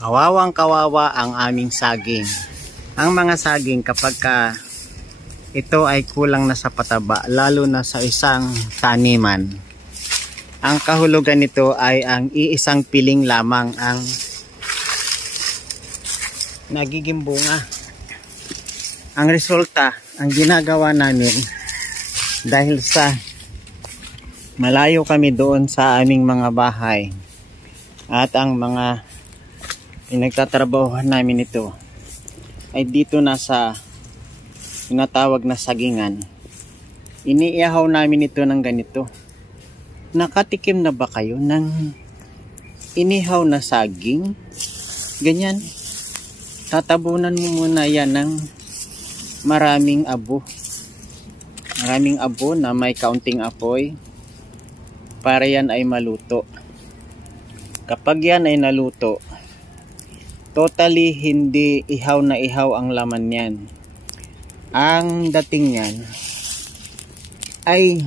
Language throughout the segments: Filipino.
Kawawang kawawa ang aming saging. Ang mga saging kapag ito ay kulang na sa pataba, lalo na sa isang taniman, ang kahulugan nito ay ang iisang piling lamang ang nagiging bunga. Ang resulta, ang ginagawa namin, dahil sa malayo kami doon sa aming mga bahay at ang mga pinagtatrabahuhan namin ito ay dito na sa tinatawag na sagingan, iniihaw namin ito ng ganito. Nakatikim na ba kayo ng inihaw na saging? Ganyan. Tatabunan mo muna yan ng maraming abo. Maraming abo na may kaunting apoy para yan ay maluto. Kapag yan ay naluto, totally hindi ihaw na ihaw ang laman yan. Ang dating yan ay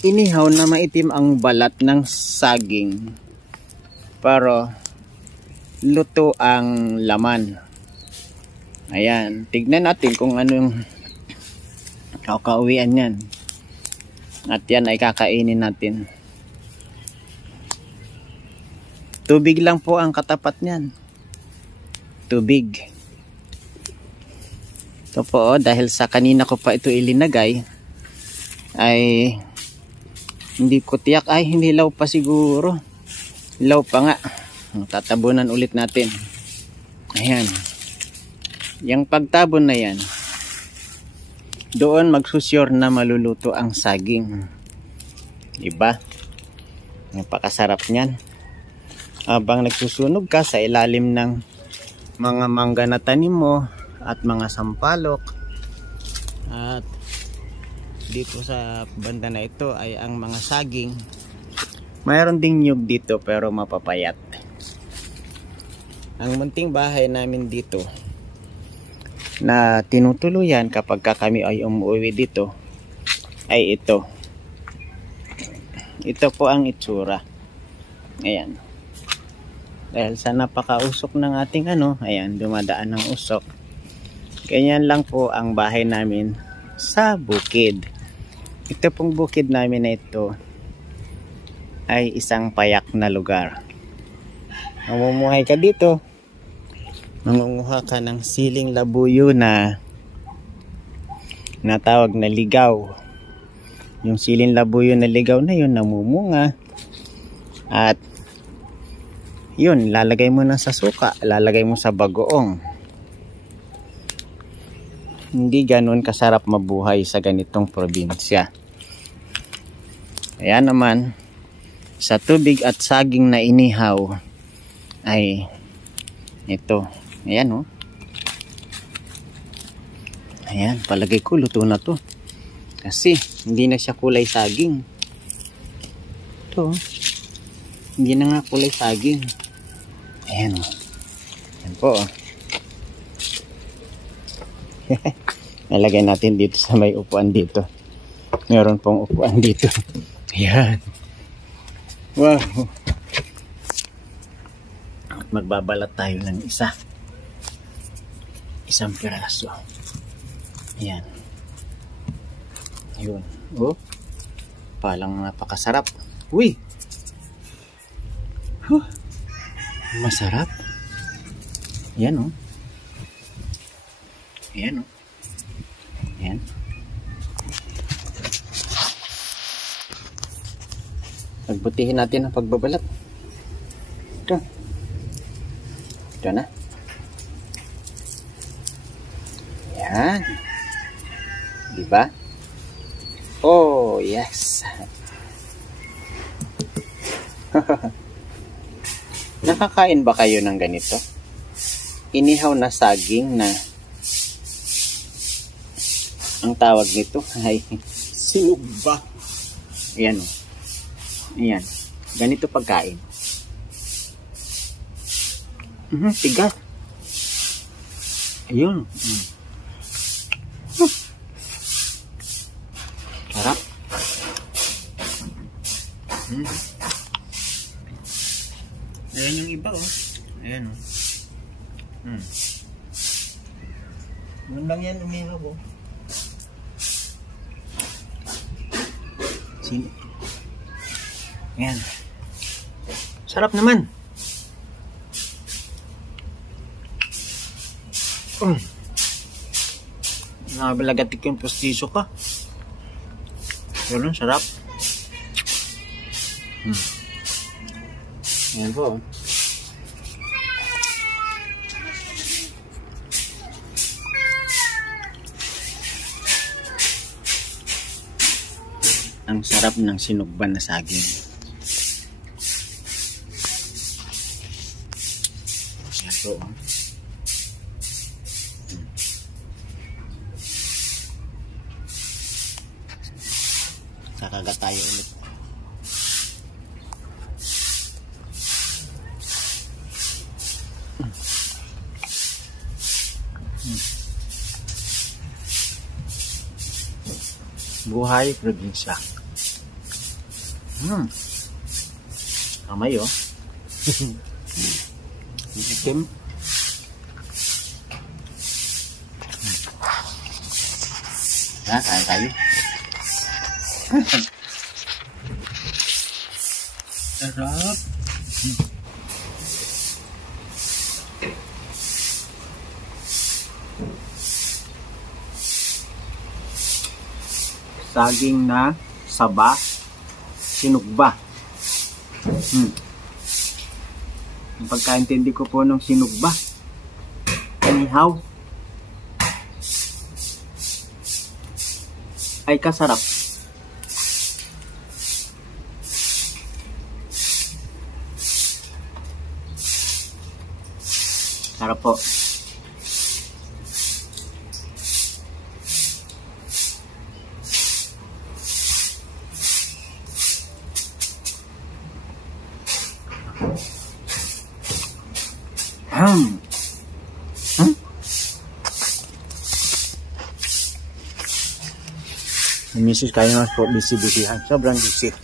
inihaw na maitim ang balat ng saging pero luto ang laman. Ayan, tignan natin kung anong kakauwian yan. At yan ay kakainin natin. Tubig lang po ang katapat niyan. Tubig. Ito po, dahil sa kanina ko pa ito ilinagay, ay hindi ko tiyak, ay hinilaw pa siguro. Hilaw pa nga. Tatabunan ulit natin. Ayan. Yung pagtabon na yan, doon magsusyur na maluluto ang saging. Diba? Napakasarap niyan. Habang nagsusunog ka sa ilalim ng mga mangga na tanim mo at mga sampalok, at dito sa banda na ito ay ang mga saging, mayroon ding nyug dito pero mapapayat. Ang munting bahay namin dito na tinutuluyan kapag kami ay umuwi dito ay ito. Ito po ang itsura. Ayan. Dahil sa napakausok ng ating ayan, dumadaan ng usok. Ganyan lang po ang bahay namin sa bukid. Ito pong bukid namin na ito ay isang payak na lugar. Mamumuhay ka dito, mangunguha ka ng siling labuyo na natawag na ligaw. Yung siling labuyo na ligaw na yun namumunga, at yun, lalagay mo na sa suka, lalagay mo sa bagoong. Hindi ganun kasarap mabuhay sa ganitong probinsya. Ayan naman, sa tubig at saging na inihaw ay ito. Ayan, oh. Ayan, palagay ko luto na to. Kasi hindi na siya kulay saging. Ito, hindi na nga kulay saging. Ayan, oh. Ayan po, oh. Nalagay natin dito sa may upuan dito. Meron pong upuan dito. Ayan. Wow. At magbabalat tayo ng isang piraso. Ayan. Ayun. Oh. Palang napakasarap. Uy. Huh. Masarap. Ayan, oh. Ayan, oh. Ayan. Pagbutihin natin ang pagbabalat. Ito. Ito na. Ayan. Diba? Oh, yes. Nakakain ba kayo ng ganito? Inihaw na saging na ang tawag nito ay sinugba. Ayan, oh. Ayan. Ganito pagkain. Tigas. Ayun. Sarap. Ayan yung iba, oh. Ayan o. Yun lang yan, umihaw o. Ayan. Sarap naman. Nabalagatik yung postiso ka. Yun, sarap. Ayan po. Ang sarap ng sinugban na saging. Ayan po. Kakagat tayo ulit. Buhay probinsya. Kamay oh. Itim. Kaya tayo. Sarap. Saging na saba, sinugba. Ang pagkaintindi ko po ng sinugba, inihaw, ay kasarap. Sarap po. Misis kayo nga po, busy-busyhan. Sobrang busy.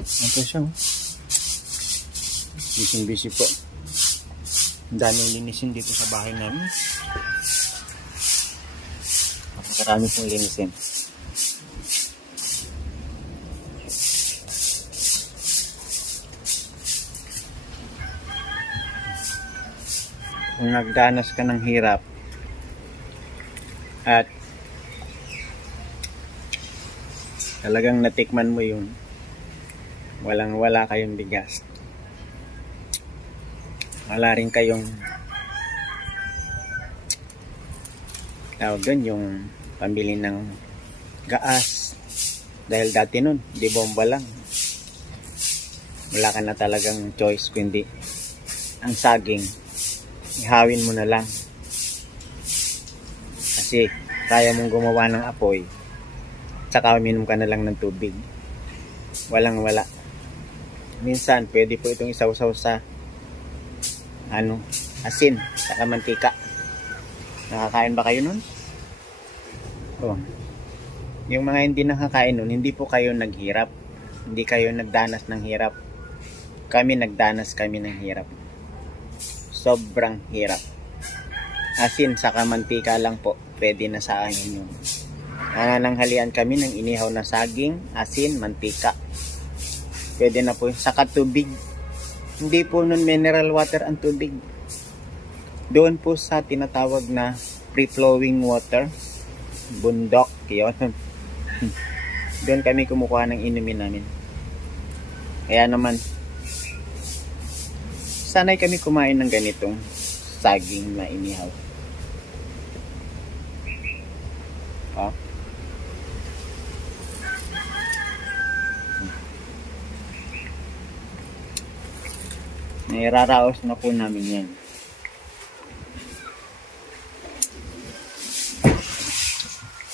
Ito siya. Busy po. Ang daming linisin dito sa bahay namin. Marami pong linisin. Kung nagdanas ka ng hirap at talagang natikman mo yung walang-wala kayong bigas, wala rin kayong tawag doon, yung pambili ng gaas, dahil dati nun di bomba lang, wala ka na talagang choice kundi ang saging ihawin mo na lang kasi kaya mong gumawa ng apoy, tsaka uminom ka na lang ng tubig, walang wala. Minsan pwede po itong isawsaw sa asin saka mantika. Nakakain ba kayo nun? Yung mga hindi nakakain nun, hindi po kayo naghirap, hindi kayo nagdanas ng hirap. Kami nagdanas kami ng hirap, sobrang hirap. Asin saka mantika lang po, pwede na sa akin yun. Nanananghalian kami ng inihaw na saging, asin, mantika, pwede na po. Saka tubig, hindi po nun mineral water ang tubig, doon po sa tinatawag na free-flowing water, bundok yun. Doon kami kumukuha ng inumin namin. Kaya naman sanay kami kumain ng ganitong saging na inihaw. Nairaraos na po namin yan.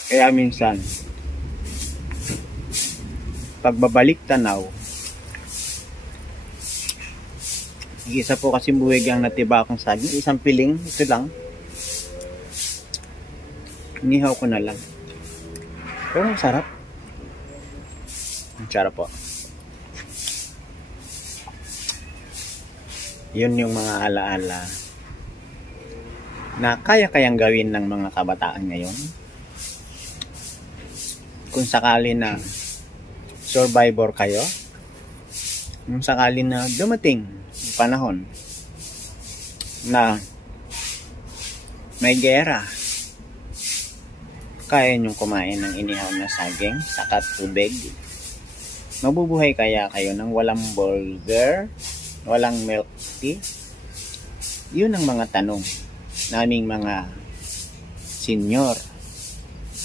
Kaya minsan pagbabalik tanaw, isa po kasi buwig ang natiba akong saging, isang piling, ito lang, inihaw ko na lang, pero ang sarap. Ang sarap po. Yun yung mga alaala na kaya-kayang gawin ng mga kabataan ngayon. Kung sakali na survivor kayo, kung sakali na dumating yung panahon na may gera, kaya nyong kumain ng inihaw na saging saka tubig. Mabubuhay kaya kayo ng walang burger, walang milk tea? Yun ang mga tanong naming mga senior.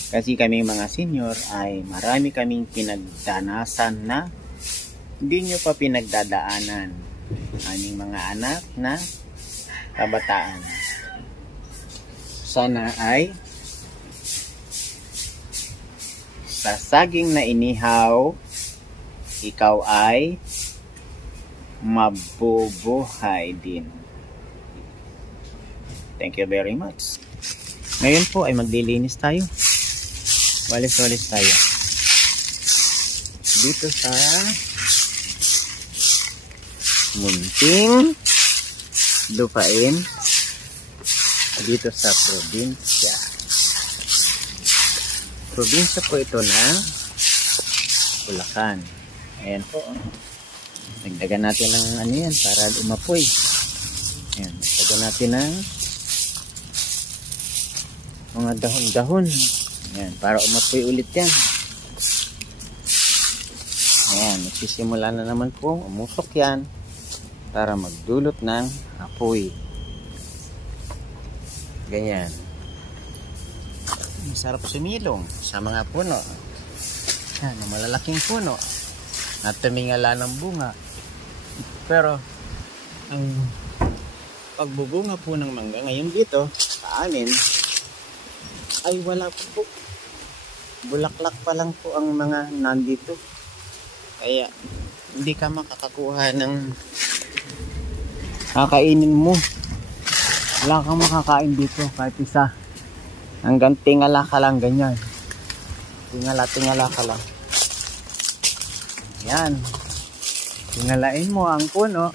Kasi kaming mga senior ay marami kaming pinagdanasan na hindi nyo pa pinagdadaanan. Aming mga anak na kabataan. Sana ay sa saging na inihaw, ikaw ay mabubuhay din. Thank you very much. Ngayon po ay maglilinis tayo. Walis-walis tayo. Dito sa munting lupain dito sa probinsya. Probinsya po ito ng Bulacan. Ayan po. Nagdagan natin ng ano yan para umapoy. Ayan. Nagdagan natin ng mga dahon-dahon. Ayan. Para umapoy ulit yan. Ayan. Nagsisimula na naman po. Umusok yan. Para magdulot ng apoy. Ganyan. Masarap sumilong sa mga puno. Yan. Malalaking puno. Na tumingala ng bunga. Pero ang pagbubunga po ng mangga ngayon dito sa amin ay wala po. Bulaklak pa lang po ang mga nandito. Kaya hindi ka makakakuha ng kakainin mo. Wala kang makakain dito kahit isa. Hanggang tingala ka lang ganyan. Tingala ka lang. Yan. Tingalain mo ang puno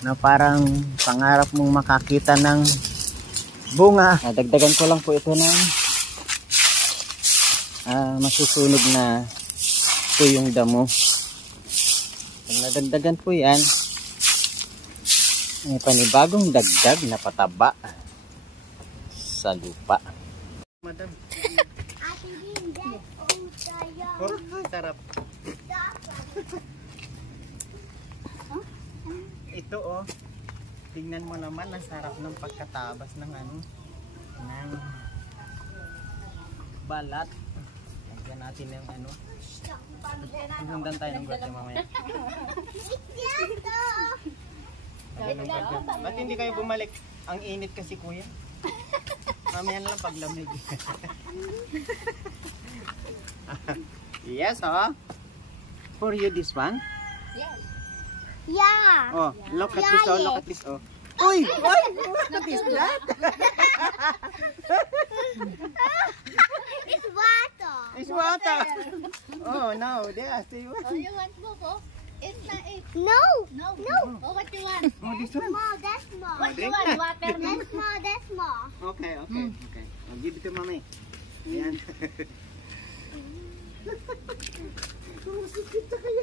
na parang pangarap mong makakita ng bunga. Dagdagan ko lang po ito ng masusunog na tuyong damo. Pag nadagdagan po yan, may panibagong dagdag na pataba sa lupa. Madam. Sarap. Ito oh, tingnan mo naman ang sarap ng pagkatabas ng ano, ng balat. Lagyan natin yung ano. Pupuntan tayo ng brote mamaya. Ba't hindi kayo bumalik? Ang init kasi kuya. Mamaya na lang paglamig. Yes, oh. For you this one? Yes. Yeah. Oh, look at this, oh, look at this, oh. Uy! What is that? It's water. It's water. Oh, no, there, see what? Oh, you want bubo? It's not it. No. No. No. Oh, what you want? Oh, this one. Small, that's small. What you want? Water. That's small, that's small. Okay, okay, okay. I'll give it to mommy. Ayan.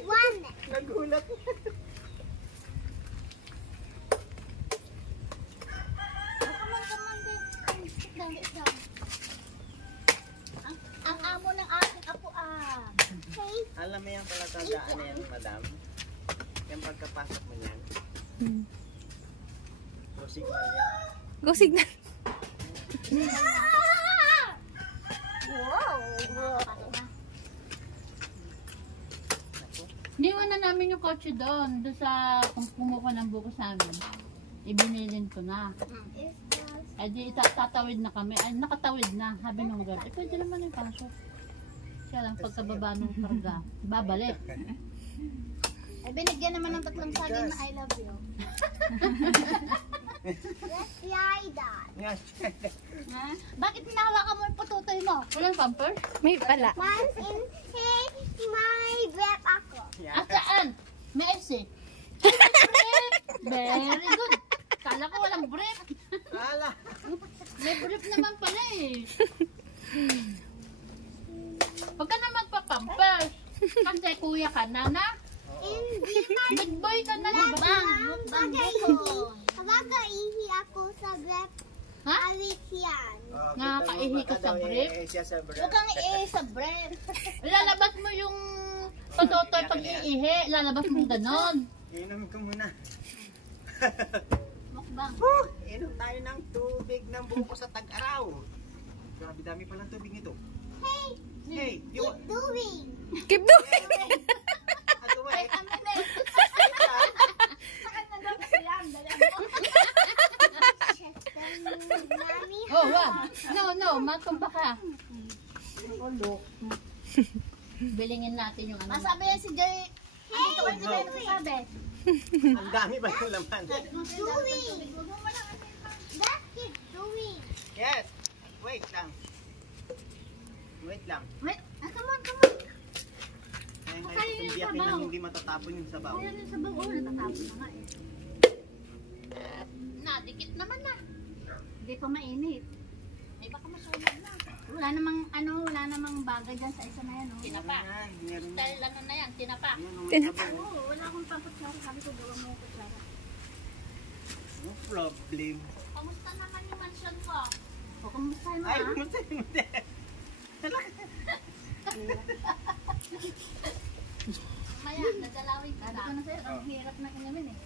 One. Nagulat. Ang amo ng aking apo Okay. Alam mo yung palatandaan na yan, madam? Yung pagkapasok mo yan. So, signal yan. Go signal. Wow. Niwan na namin yung kotse doon sa kung kumuha ng buko sa amin. Ibinilin ko na. Ay di tatawid na kami. Ay nakatawid na. Sabi nung girl, pwede naman yung pasok. Siya lang pagkababa ng karga. Babalik. Ay binigyan naman ng tatlong saging na I love you. Let's try that. Yes. Bakit hinahawakan mo yung pututoy mo? Walang pampers? May pala. Once in my breath ako. Yeah. At saan? May FC. Very good. Kala ko walang brief. Ala. May brief naman pala eh. Huwag ka na magpapampers. Kasi kuya ka na na. Big boy ka na na. Mukbang Ihi ako sa grep. Ha? Alit yan. Nakakaihi ka sa brief. Huwag kang ihi sa bread. Lalabas mo yung patotoy pag iihi. Lalabas mo ganon. Inom ko muna. Mukbang. Inom tayo ng tubig ng buko sa tag-araw. Grabe dami palang tubig nito. Hey, Hey, you keep doing. Keep doing. Ato ba? Mami, Oh, wow. No, matumba ka. Bilingin natin yung ano. masabi yan si Joy. Hey, Sabi. ang dami ba yung laman? Doing. Let's keep doing. Yes. Wait lang. Wait lang. Wait, come on, come on. Kaya ngayon itong biyakin lang hindi matatapon yung sabaw. Ayan yung sabaw. Oh, natatapos na nga eh. Dikit naman na. Hindi pa mainit. Ay, baka masunog na. Wala namang bagay dyan sa isa na yan, oh. Tinapa. Ayan, meron na. Dahil ano na yan, tinapa. Ayan, oh, Tinapa. sabaw. Oo, wala akong pampatsara. Sabi ko, gawa mo kutsara. No problem. Kamusta naman yung mansion ko? O, kamusta mo, Ay, ah? munti. Maya, nadalawin ka Sabi na. ko na sa'yo, ang hirap na inamin eh.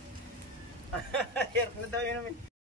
Hirap na daw yun namin.